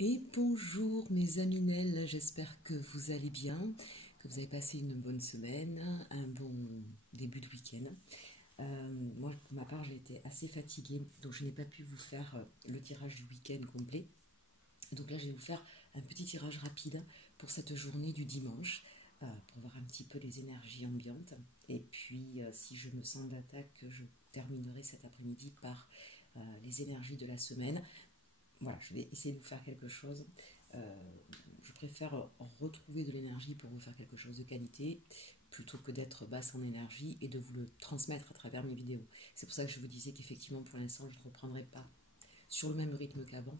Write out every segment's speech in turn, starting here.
Et bonjour mes aminelles, j'espère que vous allez bien, que vous avez passé une bonne semaine, un bon début de week-end. Moi, pour ma part, j'ai été assez fatiguée, donc je n'ai pas pu vous faire le tirage du week-end complet. Donc là, je vais vous faire un petit tirage rapide pour cette journée du dimanche, pour voir un petit peu les énergies ambiantes. Et puis, si je me sens d'attaque, je terminerai cet après-midi par les énergies de la semaine. Voilà, je vais essayer de vous faire quelque chose. Je préfère retrouver de l'énergie pour vous faire quelque chose de qualité plutôt que d'être basse en énergie et de vous le transmettre à travers mes vidéos. C'est pour ça que je vous disais qu'effectivement pour l'instant je ne reprendrai pas sur le même rythme qu'avant,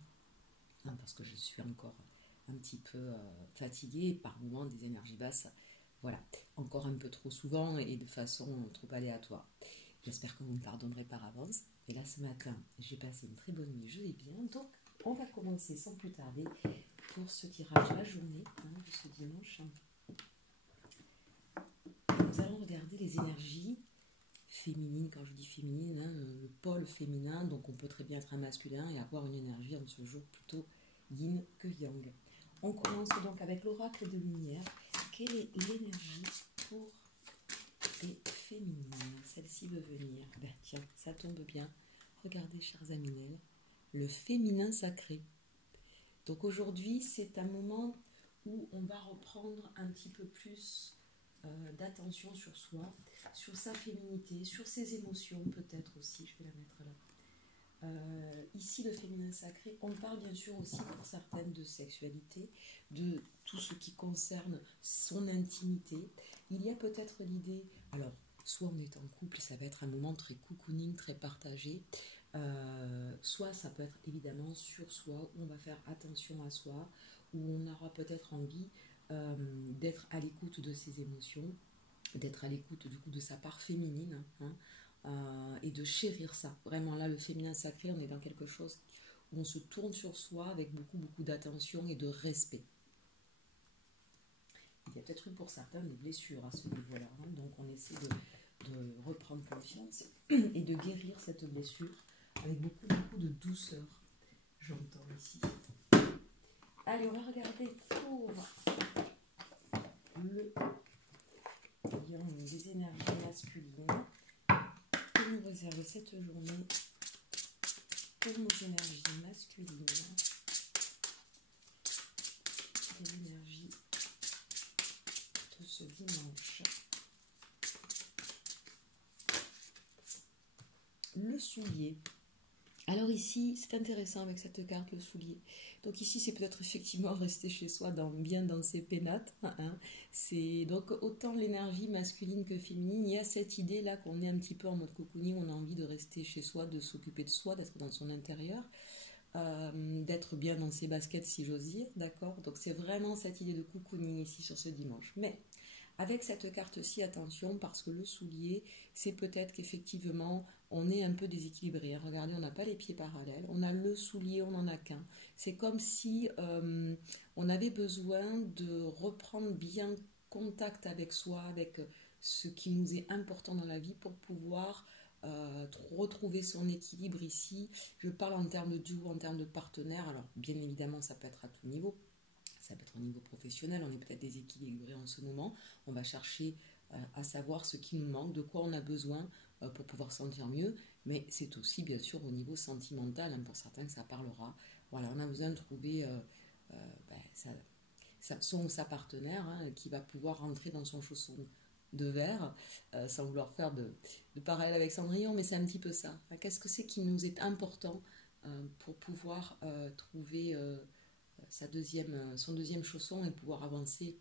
hein, parce que je suis encore un petit peu fatiguée et par moments des énergies basses. Voilà, encore un peu trop souvent et de façon trop aléatoire. J'espère que vous me pardonnerez par avance. Et là, ce matin, j'ai passé une très bonne nuit, je vais bien. Donc, on va commencer sans plus tarder pour ce tirage de la journée de ce dimanche. Nous allons regarder les énergies féminines. Quand je dis féminine, le pôle féminin. Donc, on peut très bien être un masculin et avoir une énergie en ce jour plutôt yin que yang. On commence donc avec l'oracle de lumière. Quelle est l'énergie pour les féminines? Celle-ci veut venir. Ben, tiens, ça tombe bien. Regardez, chers aminelles, le féminin sacré. Donc aujourd'hui, c'est un moment où on va reprendre un petit peu plus d'attention sur soi, sur sa féminité, sur ses émotions peut-être aussi. Je vais la mettre là. Ici, le féminin sacré, on parle bien sûr aussi pour certaines de sexualité, de tout ce qui concerne son intimité. Il y a peut-être l'idée, alors, soit on est en couple, ça va être un moment très cocooning, très partagé, soit ça peut être évidemment sur soi, où on va faire attention à soi, où on aura peut-être envie d'être à l'écoute de ses émotions, d'être à l'écoute du coup de sa part féminine, et de chérir ça. Vraiment là, le féminin sacré, on est dans quelque chose où on se tourne sur soi avec beaucoup d'attention et de respect. Il y a peut-être eu pour certains des blessures à ce niveau-là, donc on essaie de reprendre confiance et de guérir cette blessure avec beaucoup de douceur, j'entends ici. Allez, on va regarder pour les énergies masculines que nous réserve cette journée pour nos énergies masculines, les énergies de ce dimanche. Le soulier. Alors ici, c'est intéressant avec cette carte, le soulier. Donc ici, c'est peut-être effectivement rester chez soi, bien dans ses pénates. C'est donc autant l'énergie masculine que féminine. Il y a cette idée-là qu'on est un petit peu en mode cocooning, on a envie de rester chez soi, de s'occuper de soi, d'être dans son intérieur, d'être bien dans ses baskets, si j'ose dire, d'accord? Donc c'est vraiment cette idée de cocooning ici sur ce dimanche. Mais avec cette carte-ci, attention, parce que le soulier, c'est peut-être qu'effectivement, on est un peu déséquilibré. Regardez, on n'a pas les pieds parallèles, on a le soulier, on n'en a qu'un. C'est comme si on avait besoin de reprendre bien contact avec soi, avec ce qui nous est important dans la vie pour pouvoir retrouver son équilibre ici. Je parle en termes de duo, en termes de partenaire. Alors, bien évidemment, ça peut être à tout niveau. Ça peut être au niveau professionnel, on est peut-être déséquilibré en ce moment. On va chercher à savoir ce qui nous manque, de quoi on a besoin pour pouvoir sentir mieux. Mais c'est aussi bien sûr au niveau sentimental, pour certains que ça parlera. Voilà, on a besoin de trouver son ou sa partenaire qui va pouvoir rentrer dans son chausson de verre, sans vouloir faire de parallèle avec Cendrillon, mais c'est un petit peu ça. Qu'est-ce que c'est qui nous est important pour pouvoir trouver son deuxième chausson et pouvoir avancer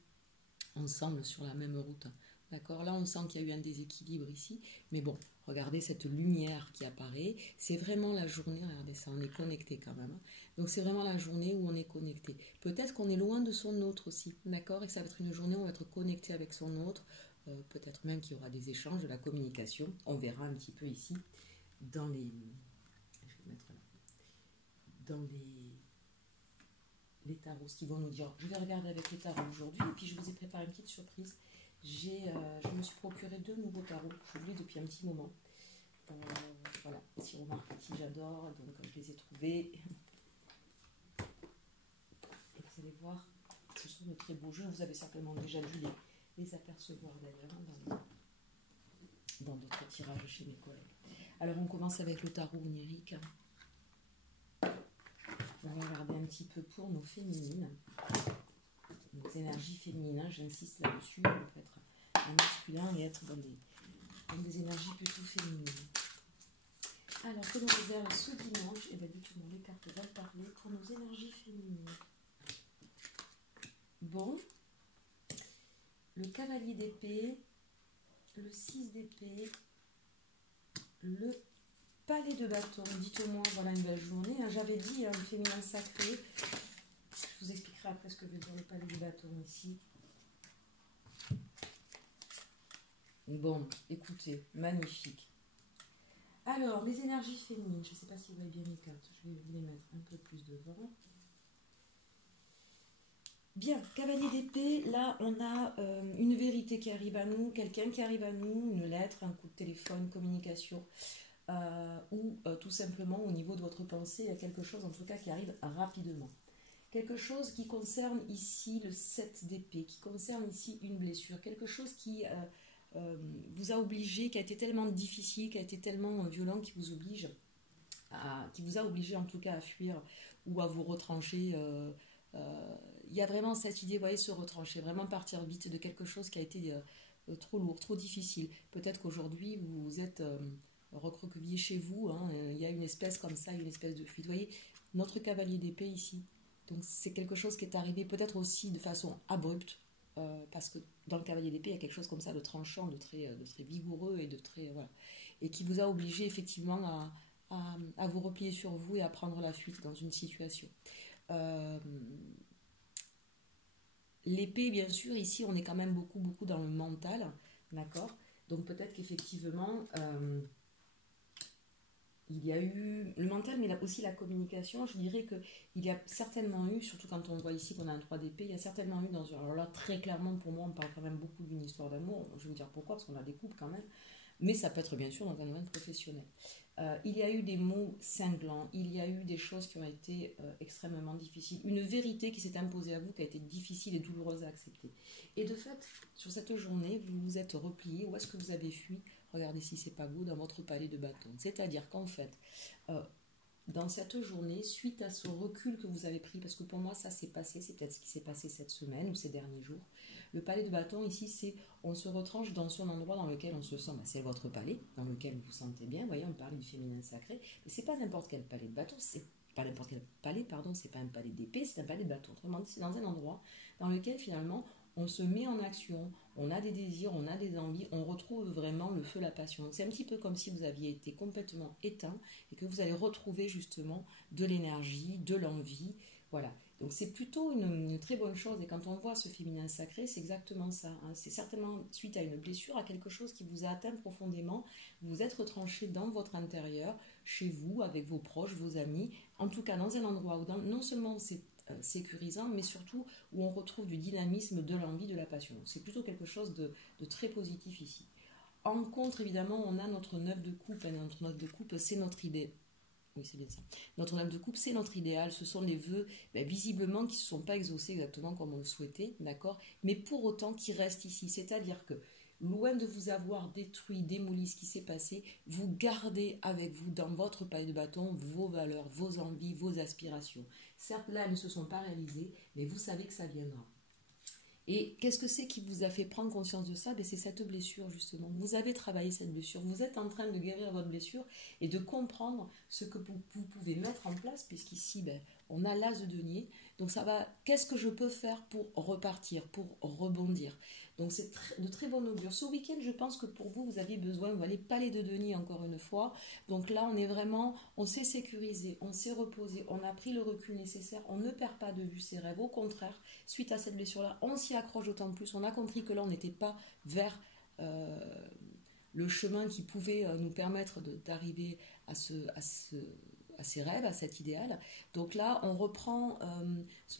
ensemble sur la même route. D'accord? Là, on sent qu'il y a eu un déséquilibre ici, mais bon, regardez cette lumière qui apparaît. C'est vraiment la journée, regardez ça, on est connecté quand même. Donc, c'est vraiment la journée où on est connecté. Peut-être qu'on est loin de son autre aussi, d'accord? Et ça va être une journée où on va être connecté avec son autre. Peut-être même qu'il y aura des échanges, de la communication. On verra un petit peu ici dans les... Je vais mettre là. Dans les tarots, ce qu'ils vont nous dire. Je vais regarder avec les tarots aujourd'hui et puis je vous ai préparé une petite surprise. Je me suis procuré 2 nouveaux tarots que je voulais depuis un petit moment. Voilà, si on remarque petit, j'adore, donc je les ai trouvés. très beaux jeux. Vous avez certainement déjà dû les apercevoir d'ailleurs dans d'autres tirages chez mes collègues. Alors on commence avec le tarot onirique. On va regarder un petit peu pour nos féminines. Les énergies féminines, hein, j'insiste là-dessus. On peut être un masculin et être dans des énergies plutôt féminines. Alors, que l'on réserve ce dimanche, et bien du tout, les cartes vont parler pour nos énergies féminines. Bon, le cavalier d'épée, le 6 d'épée, le palais de bâton. Dites-moi, voilà une belle journée. Hein. J'avais dit le féminin sacré. Je vous expliquerai après ce que veut dire le palais du bâton ici. Bon, écoutez, magnifique. Alors, les énergies féminines, je ne sais pas si vous voyez bien mes cartes, je vais vous les mettre un peu plus devant. Bien, cavalier d'épée, là on a une vérité qui arrive à nous, quelqu'un qui arrive à nous, une lettre, un coup de téléphone, communication, ou tout simplement au niveau de votre pensée, il y a quelque chose en tout cas qui arrive rapidement. Quelque chose qui concerne ici le 7 d'épée, qui concerne ici une blessure, quelque chose qui vous a obligé, qui a été tellement difficile, qui a été tellement violent, qui vous a obligé en tout cas à fuir ou à vous retrancher. Il y a vraiment cette idée, vous voyez, se retrancher, vraiment partir vite de quelque chose qui a été trop lourd, trop difficile. Peut-être qu'aujourd'hui vous êtes recroquevillé chez vous, hein, il y a une espèce comme ça, une espèce de fuite. Vous voyez, notre cavalier d'épée ici, donc c'est quelque chose qui est arrivé peut-être aussi de façon abrupte, parce que dans le cavalier d'épée, il y a quelque chose comme ça de tranchant, de très vigoureux et de très voilà, et qui vous a obligé effectivement à vous replier sur vous et à prendre la fuite dans une situation. L'épée, bien sûr, ici, on est quand même beaucoup dans le mental, d'accord? Donc peut-être qu'effectivement, il y a eu le mental, mais aussi la communication. Je dirais qu'il y a certainement eu, surtout quand on voit ici qu'on a un 3 d'épée, il y a certainement eu alors là, très clairement, pour moi, on parle quand même beaucoup d'une histoire d'amour. Je vais vous dire pourquoi, parce qu'on a des couples quand même. Mais ça peut être bien sûr dans un domaine professionnel. Il y a eu des mots cinglants, il y a eu des choses qui ont été extrêmement difficiles, une vérité qui s'est imposée à vous qui a été difficile et douloureuse à accepter. Et de fait, sur cette journée, vous vous êtes replié, où est-ce que vous avez fui? Regardez si c'est pas beau, dans votre palais de bâton. C'est-à-dire qu'en fait, dans cette journée, suite à ce recul que vous avez pris, parce que pour moi ça s'est passé, c'est peut-être ce qui s'est passé cette semaine ou ces derniers jours, le palais de bâton ici, c'est on se retranche dans son endroit dans lequel on se sent, c'est votre palais, dans lequel vous vous sentez bien. Vous voyez, on parle du féminin sacré, mais c'est pas n'importe quel palais de bâton, c'est pas n'importe quel palais, pardon, c'est pas un palais d'épée, c'est un palais de bâton. Autrement dit, c'est dans un endroit dans lequel finalement on se met en action, on a des désirs, on a des envies, on retrouve vraiment le feu, la passion. C'est un petit peu comme si vous aviez été complètement éteint et que vous allez retrouver justement de l'énergie, de l'envie, voilà. Donc c'est plutôt une très bonne chose, et quand on voit ce féminin sacré, c'est exactement ça, hein. C'est certainement suite à une blessure, à quelque chose qui vous a atteint profondément, vous vous êtes retranché dans votre intérieur, chez vous, avec vos proches, vos amis, en tout cas dans un endroit où non seulement c'est sécurisant, mais surtout où on retrouve du dynamisme, de l'envie, de la passion. C'est plutôt quelque chose de très positif ici. En contre, évidemment, on a notre 9 de coupe, et notre 9 de coupe, c'est notre idée. Oui, c'est bien ça. Notre 9 de coupe, c'est notre idéal. Ce sont les vœux, visiblement, qui ne se sont pas exaucés exactement comme on le souhaitait, d'accord? Mais pour autant, qui restent ici. C'est-à-dire que, loin de vous avoir détruit, démoli ce qui s'est passé, vous gardez avec vous, dans votre palais de bâton, vos valeurs, vos envies, vos aspirations. Certes, là, elles ne se sont pas réalisées, mais vous savez que ça viendra. Et qu'est-ce que c'est qui vous a fait prendre conscience de ça? C'est cette blessure, justement. Vous avez travaillé cette blessure. Vous êtes en train de guérir votre blessure et de comprendre ce que vous pouvez mettre en place, puisqu'ici, on a l'as de denier. Donc, ça va. Qu'est-ce que je peux faire pour repartir, pour rebondir? Donc, c'est de très bon augure. Ce week-end, je pense que pour vous, vous aviez besoin, vous allez palais de denier encore une fois. Donc là, on s'est sécurisé, on s'est reposé, on a pris le recul nécessaire, on ne perd pas de vue ses rêves. Au contraire, suite à cette blessure-là, on s'y accroche d'autant plus. On a compris que là, on n'était pas vers le chemin qui pouvait nous permettre d'arriver à ces rêves, à cet idéal. Donc là, on reprend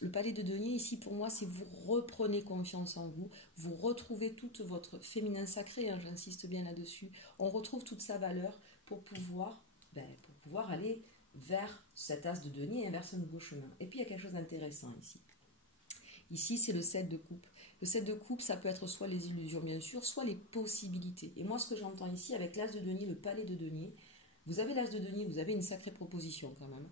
le palais de denier. Ici, pour moi, c'est vous reprenez confiance en vous, vous retrouvez toute votre féminin sacré, hein, j'insiste bien là-dessus. On retrouve toute sa valeur pour pouvoir aller vers cet as de denier et vers ce nouveau chemin. Et puis, il y a quelque chose d'intéressant ici. Ici, c'est le 7 de coupe. Le 7 de coupe, ça peut être soit les illusions, bien sûr, soit les possibilités. Et moi, ce que j'entends ici, avec l'as de denier, le palais de denier, vous avez l'as de denier, vous avez une sacrée proposition quand même.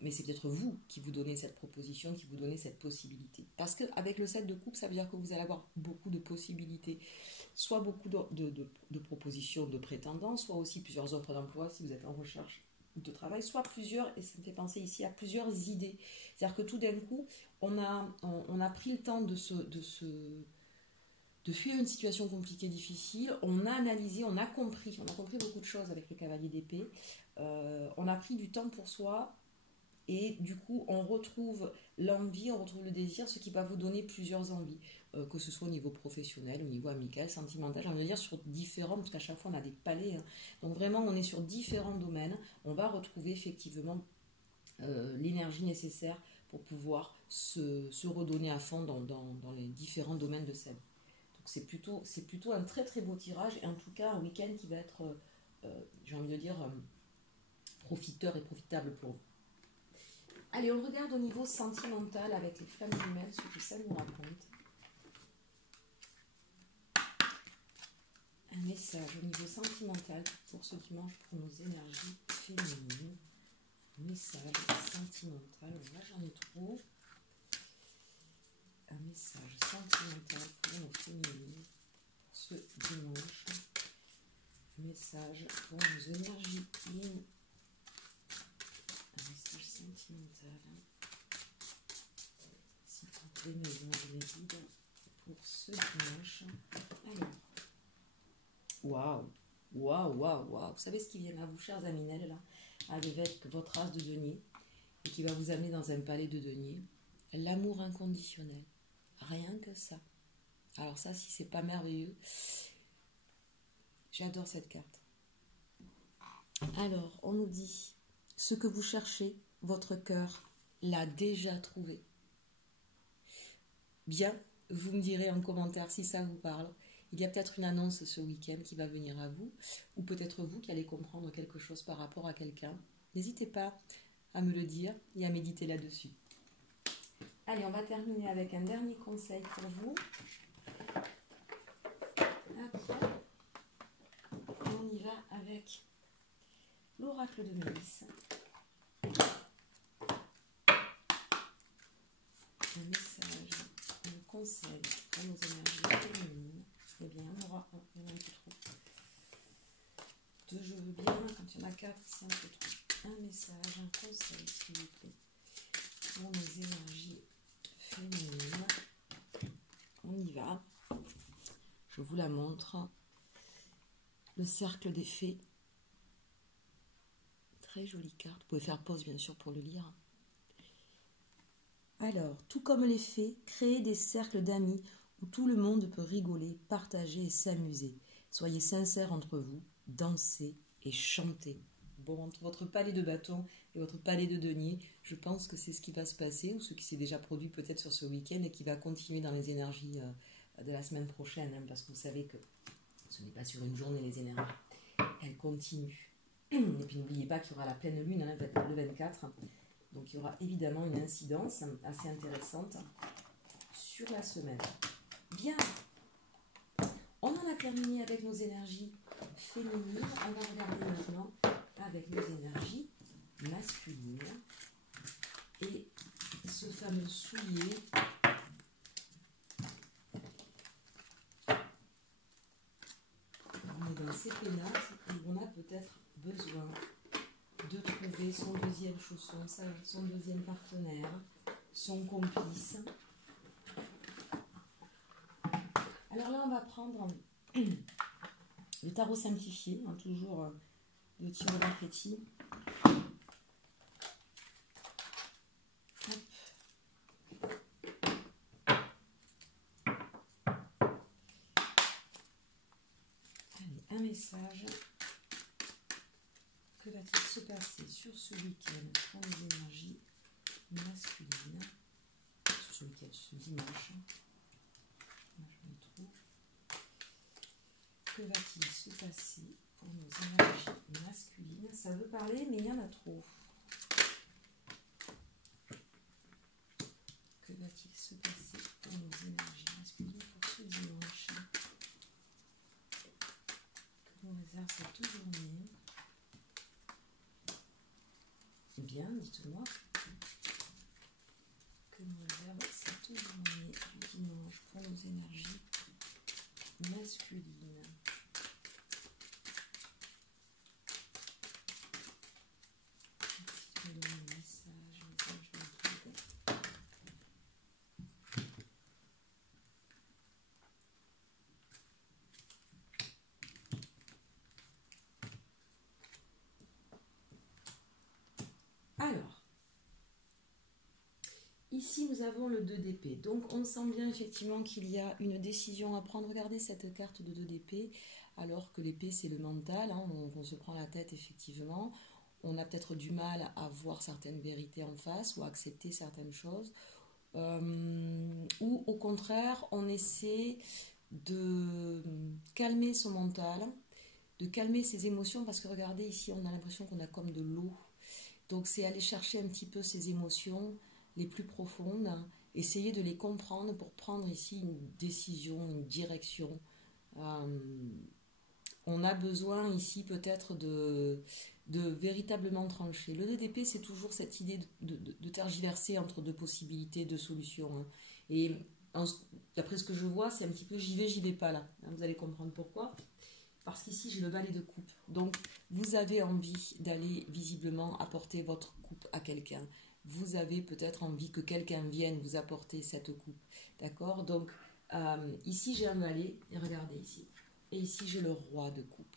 Mais c'est peut-être vous qui vous donnez cette proposition, qui vous donnez cette possibilité. Parce qu'avec le 7 de coupe, ça veut dire que vous allez avoir beaucoup de possibilités. Soit beaucoup de propositions de prétendants, soit aussi plusieurs offres d'emploi si vous êtes en recherche de travail, soit plusieurs, et ça me fait penser ici à plusieurs idées. C'est-à-dire que tout d'un coup, on a pris le temps de fuir une situation compliquée, difficile, on a analysé, on a compris beaucoup de choses avec le cavalier d'épée, on a pris du temps pour soi, et du coup, on retrouve l'envie, on retrouve le désir, ce qui va vous donner plusieurs envies, que ce soit au niveau professionnel, au niveau amical, sentimental, j'ai envie de dire sur différents, parce qu'à chaque fois on a des palais, hein. Donc vraiment on est sur différents domaines, on va retrouver effectivement l'énergie nécessaire pour pouvoir se redonner à fond dans les différents domaines de sa vie. Donc c'est plutôt un très très beau tirage, et en tout cas un week-end qui va être, j'ai envie de dire, profiteur et profitable pour vous. Allez, on regarde au niveau sentimental avec les flammes jumelles, ce que ça nous raconte. Un message au niveau sentimental pour ce dimanche pour nos énergies féminines. Message sentimental, là j'en ai trop. Un message sentimental pour nos féminines pour ce dimanche. Message pour nos énergies yin. Un message sentimental. S'il vous plaît, mes anges et mes guides pour ce dimanche. Alors, waouh, waouh, waouh, waouh. Vous savez ce qui vient à vous, chers Aminel, là, avec votre as de denier, et qui va vous amener dans un palais de denier. L'amour inconditionnel. Rien que ça. Alors ça, si c'est pas merveilleux, j'adore cette carte. Alors, on nous dit, ce que vous cherchez, votre cœur l'a déjà trouvé. Bien, vous me direz en commentaire si ça vous parle. Il y a peut-être une annonce ce week-end qui va venir à vous, ou peut-être vous qui allez comprendre quelque chose par rapport à quelqu'un. N'hésitez pas à me le dire et à méditer là-dessus. Allez, on va terminer avec un dernier conseil pour vous. Après, on y va avec l'oracle de Mélisse. Un message, un conseil pour nos énergies féminines. Eh bien, on aura un peu trop. Deux, je veux bien. Quand il y en a quatre, c'est un peu trop. Un message, un conseil, s'il vous plaît, pour nos énergies féminines. On y va. Je vous la montre. Le cercle des fées. Très jolie carte. Vous pouvez faire pause, bien sûr, pour le lire. Alors, tout comme les fées, créez des cercles d'amis où tout le monde peut rigoler, partager et s'amuser. Soyez sincères entre vous, dansez et chantez. Bon, entre votre palais de bâton et votre palais de denier, je pense que c'est ce qui va se passer, ou ce qui s'est déjà produit peut-être sur ce week-end et qui va continuer dans les énergies de la semaine prochaine, hein, parce que vous savez que ce n'est pas sur une journée les énergies, elles continuent. Et puis n'oubliez pas qu'il y aura la pleine lune, hein, le 24, donc il y aura évidemment une incidence assez intéressante sur la semaine. Bien, on en a terminé avec nos énergies féminines, on va regarder maintenant avec nos énergies masculines et ce fameux soulier on est dans ces pénasses et on a peut-être besoin de trouver son deuxième chausson, son deuxième partenaire, son complice. Alors là, on va prendre le tarot simplifié, hein, toujours de Thierry Marchetti. Allez, un message. Que va-t-il se passer sur ce week-end pour les énergies masculines? Sur ce week-end, ce dimanche. Moi, je me trouve. Que va-t-il se passer pour nos énergies masculines? Ça veut parler, mais il y en a trop. toujours né. Bien, dites-moi que mon verbe c'est toujours né du dimanche pour nos énergies masculines. Je vais donner un message de guide. Alors, ici nous avons le 2 d'épée. Donc on sent bien effectivement qu'il y a une décision à prendre. Regardez cette carte de 2 d'épée, alors que l'épée c'est le mental, hein, on se prend la tête effectivement. On a peut-être du mal à voir certaines vérités en face ou à accepter certaines choses. Ou au contraire, on essaie de calmer son mental, de calmer ses émotions, parce que regardez ici, on a l'impression qu'on a comme de l'eau. Donc c'est aller chercher un petit peu ces émotions les plus profondes, essayer de les comprendre pour prendre ici une décision, une direction. On a besoin ici peut-être de véritablement trancher. Le DDP, c'est toujours cette idée de tergiverser entre deux possibilités, deux solutions. Hein. Et d'après ce que je vois, c'est un petit peu j'y vais pas là. Hein, vous allez comprendre pourquoi. Parce qu'ici, j'ai le valet de coupe. Donc, vous avez envie d'aller visiblement apporter votre coupe à quelqu'un. Vous avez peut-être envie que quelqu'un vienne vous apporter cette coupe. D'accord? Donc, ici, j'ai un valet. Et regardez ici. Et ici, j'ai le roi de coupe.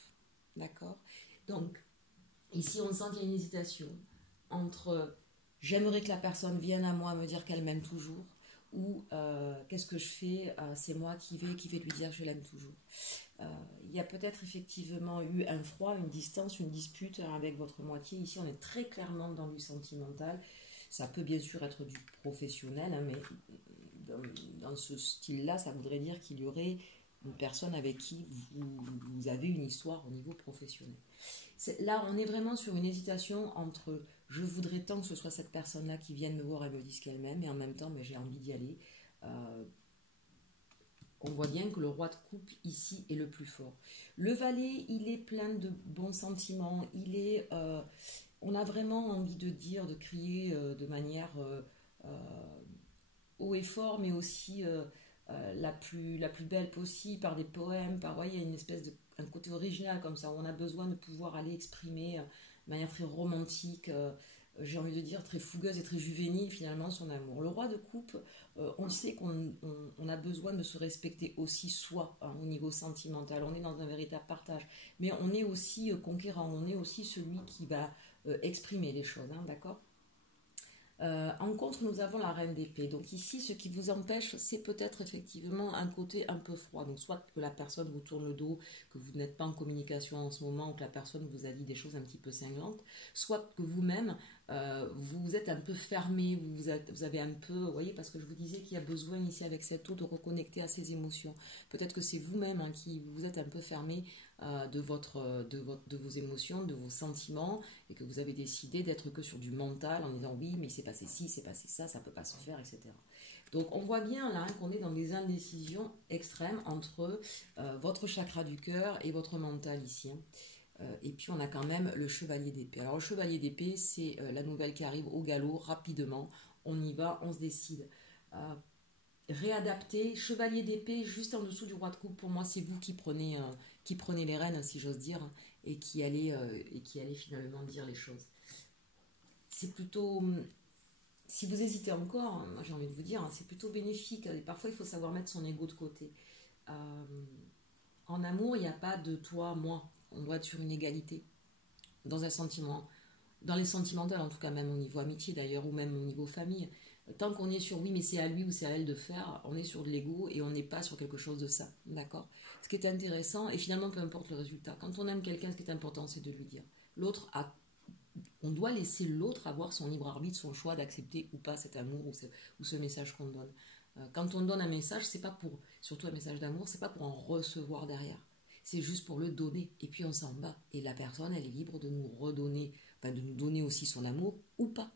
D'accord? Donc, ici, on sent qu'il y a une hésitation entre j'aimerais que la personne vienne à moi me dire qu'elle m'aime toujours ou qu'est-ce que je fais, c'est moi qui vais lui dire je l'aime toujours. Il y a peut-être effectivement eu un froid, une distance, une dispute avec votre moitié. Ici, on est très clairement dans du sentimental. Ça peut bien sûr être du professionnel, hein, mais dans ce style-là, ça voudrait dire qu'il y aurait une personne avec qui vous avez une histoire au niveau professionnel. Là, on est vraiment sur une hésitation entre je voudrais tant que ce soit cette personne-là qui vienne me voir et me dise qu'elle m'aime, et en même temps, j'ai envie d'y aller. On voit bien que le roi de coupe ici est le plus fort. Le valet, il est plein de bons sentiments. On a vraiment envie de dire, de crier de manière haut et fort, mais aussi la plus belle possible, par des poèmes, voyez, il y a une espèce de un côté original comme ça, où on a besoin de pouvoir aller exprimer de manière très romantique, j'ai envie de dire très fougueuse et très juvénile finalement son amour. Le roi de coupe, on sait qu'on a besoin de se respecter aussi soi, hein, au niveau sentimental, on est dans un véritable partage, mais on est aussi conquérant, on est aussi celui qui va exprimer les choses, hein, d'accord? En contre, nous avons la reine d'épée. Donc ici, ce qui vous empêche, c'est peut-être effectivement un côté un peu froid. Donc soit que la personne vous tourne le dos, que vous n'êtes pas en communication en ce moment, ou que la personne vous a dit des choses un petit peu cinglantes, soit que vous-même, vous êtes un peu fermé, vous avez un peu, vous voyez, parce que je vous disais qu'il y a besoin ici avec cette eau de reconnecter à ses émotions. Peut-être que c'est vous-même, hein, qui vous êtes un peu fermé de vos émotions, de vos sentiments, et que vous avez décidé d'être que sur du mental en disant oui, mais il s'est passé ci, c'est passé ça, ça peut pas se faire, etc. Donc on voit bien là, hein, qu'on est dans des indécisions extrêmes entre votre chakra du cœur et votre mental ici. Hein. Et puis on a quand même le chevalier d'épée. Alors le chevalier d'épée, c'est la nouvelle qui arrive au galop, rapidement. On y va, on se décide. Réadapter, chevalier d'épée juste en dessous du roi de coupe, pour moi c'est vous qui prenez les rênes, si j'ose dire, et qui allez finalement dire les choses. C'est plutôt, si vous hésitez encore, moi j'ai envie de vous dire, hein, c'est plutôt bénéfique, et parfois il faut savoir mettre son ego de côté. En amour, il n'y a pas de toi, moi, on doit être sur une égalité, dans un sentiment, dans les sentimentales en tout cas, même au niveau amitié d'ailleurs, ou même au niveau famille. Tant qu'on est sur oui, mais c'est à lui ou c'est à elle de faire, on est sur de l'ego et on n'est pas sur quelque chose de ça, d'accord? Ce qui est intéressant, et finalement peu importe le résultat, quand on aime quelqu'un, ce qui est important, c'est de lui dire. On doit laisser l'autre avoir son libre arbitre, son choix d'accepter ou pas cet amour ou ce message qu'on donne. Quand on donne un message, c'est pas pour, surtout un message d'amour, c'est pas pour en recevoir derrière. C'est juste pour le donner, et puis on s'en bat. Et la personne, elle est libre de nous redonner, enfin de nous donner aussi son amour ou pas.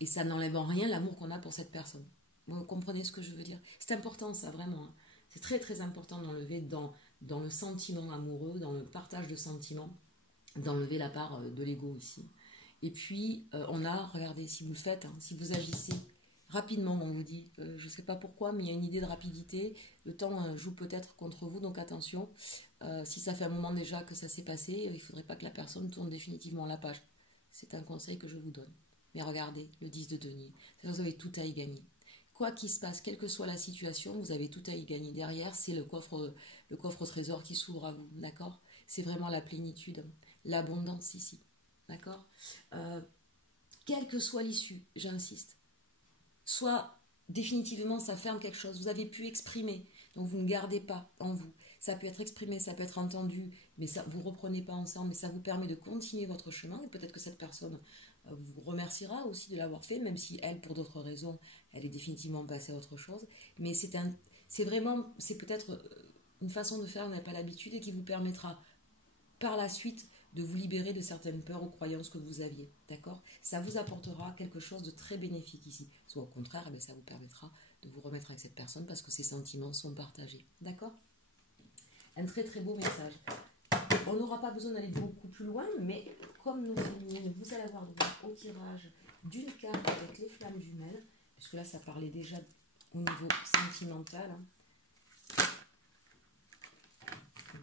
Et ça n'enlève en rien l'amour qu'on a pour cette personne. Vous comprenez ce que je veux dire? C'est important ça, vraiment. Hein. C'est très très important d'enlever dans dans le sentiment amoureux, dans le partage de sentiments, d'enlever la part de l'ego aussi. Et puis, on a, regardez, si vous le faites, hein, si vous agissez rapidement, on vous dit, je ne sais pas pourquoi, mais il y a une idée de rapidité, le temps joue peut-être contre vous, donc attention, si ça fait un moment déjà que ça s'est passé, il ne faudrait pas que la personne tourne définitivement la page. C'est un conseil que je vous donne. Mais regardez, le 10 de denier, vous avez tout à y gagner. Quoi qu'il se passe, quelle que soit la situation, vous avez tout à y gagner. Derrière, c'est le coffre au trésor qui s'ouvre à vous, d'accord? C'est vraiment la plénitude, l'abondance ici, d'accord? Quelle que soit l'issue, j'insiste, soit définitivement ça ferme quelque chose, vous avez pu exprimer, donc vous ne gardez pas en vous. Ça peut être exprimé, ça peut être entendu, mais ça, vous ne reprenez pas ensemble, mais ça vous permet de continuer votre chemin, et peut-être que cette personne vous remerciera aussi de l'avoir fait, même si elle, pour d'autres raisons, elle est définitivement passée à autre chose. Mais c'est peut-être une façon de faire, on n'a pas l'habitude, et qui vous permettra par la suite de vous libérer de certaines peurs ou croyances que vous aviez, d'accord? Ça vous apportera quelque chose de très bénéfique ici. Soit au contraire, ça vous permettra de vous remettre avec cette personne parce que ses sentiments sont partagés, d'accord? Un très très beau message. On n'aura pas besoin d'aller beaucoup plus loin, mais comme nous féminines, vous allez avoir droit au tirage d'une carte avec les flammes jumelles, puisque là ça parlait déjà au niveau sentimental.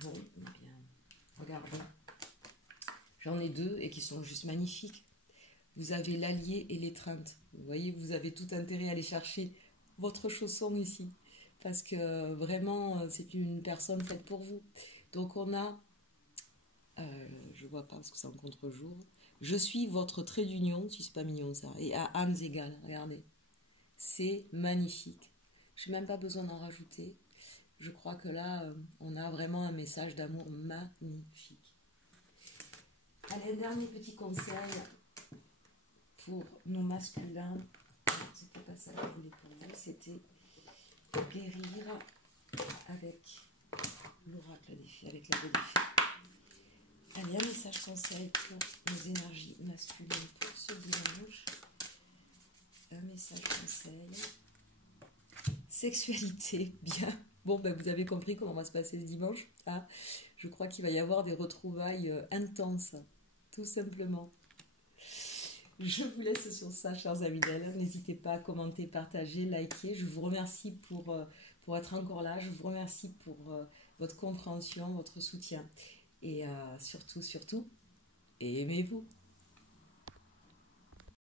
Bon, eh bien, regardez. J'en ai deux et qui sont juste magnifiques. Vous avez l'allié et l'étreinte. Vous voyez, vous avez tout intérêt à aller chercher votre chausson ici. Parce que vraiment, c'est une personne faite pour vous. Donc on a, je vois pas parce que c'est en contre-jour. Je suis votre trait d'union, si c'est pas mignon ça. Et à âmes égales, regardez. C'est magnifique. Je n'ai même pas besoin d'en rajouter. Je crois que là, on a vraiment un message d'amour magnifique. Allez, un dernier petit conseil pour nos masculins. C'était pas ça que je voulais pour vous, c'était guérir avec l'oracle des filles, avec la voix des filles. Allez, un message conseil pour nos énergies masculines pour ce dimanche. Un message conseil. Sexualité, bien. Bon, vous avez compris comment va se passer ce dimanche. Ah, je crois qu'il va y avoir des retrouvailles intenses, tout simplement. Je vous laisse sur ça, chers amis d'elle. N'hésitez pas à commenter, partager, liker. Je vous remercie pour être encore là. Je vous remercie pour votre compréhension, votre soutien. Et surtout, aimez-vous.